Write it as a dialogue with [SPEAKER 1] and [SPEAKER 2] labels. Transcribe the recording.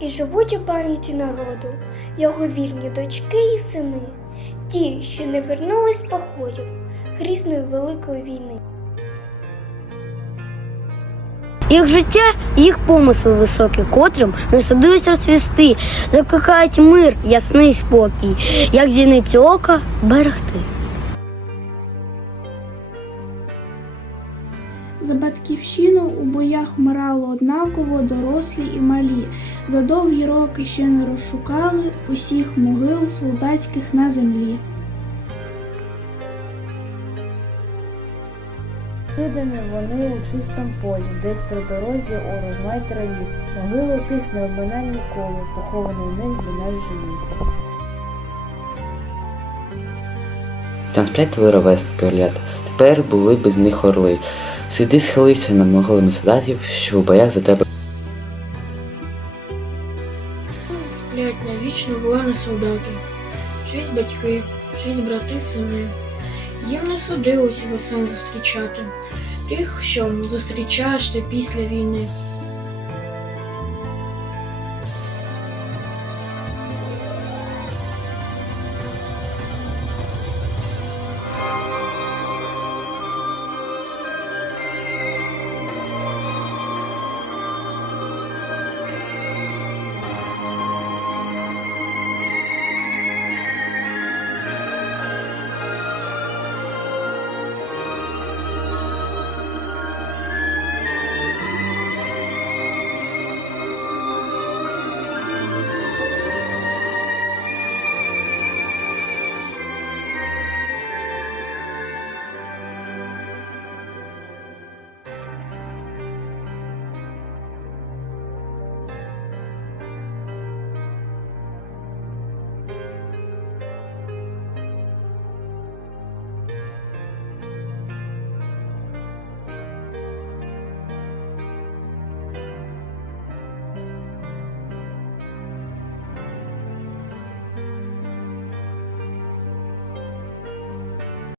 [SPEAKER 1] і живуть у пам'яті народу його вірні дочки і сини, ті, що не вернулись з походів грізної великої війни.
[SPEAKER 2] Їх життя, їх помисли високі, котрим не судилось розцвісти, закликають мир, ясний спокій, як зіниць ока берегти.
[SPEAKER 3] За батьківщину у боях вмирало однаково дорослі і малі. За довгі роки ще не розшукали усіх могил солдатських на землі.
[SPEAKER 4] Кидані вони у чистому полі, десь при дорозі у розмай траві. Могили тих не обминай ніколи, похований в них для нас живі.
[SPEAKER 5] Там сплять твої ровесники орлята. Тепер були без них орли. Сиди схилися над могилами солдатів, що в боях за тебе.
[SPEAKER 6] Сплять навічно воїни солдати, чись батьки, чись брати сини. Їм не судилось весен зустрічати, тих, що зустрічаєш ти після війни.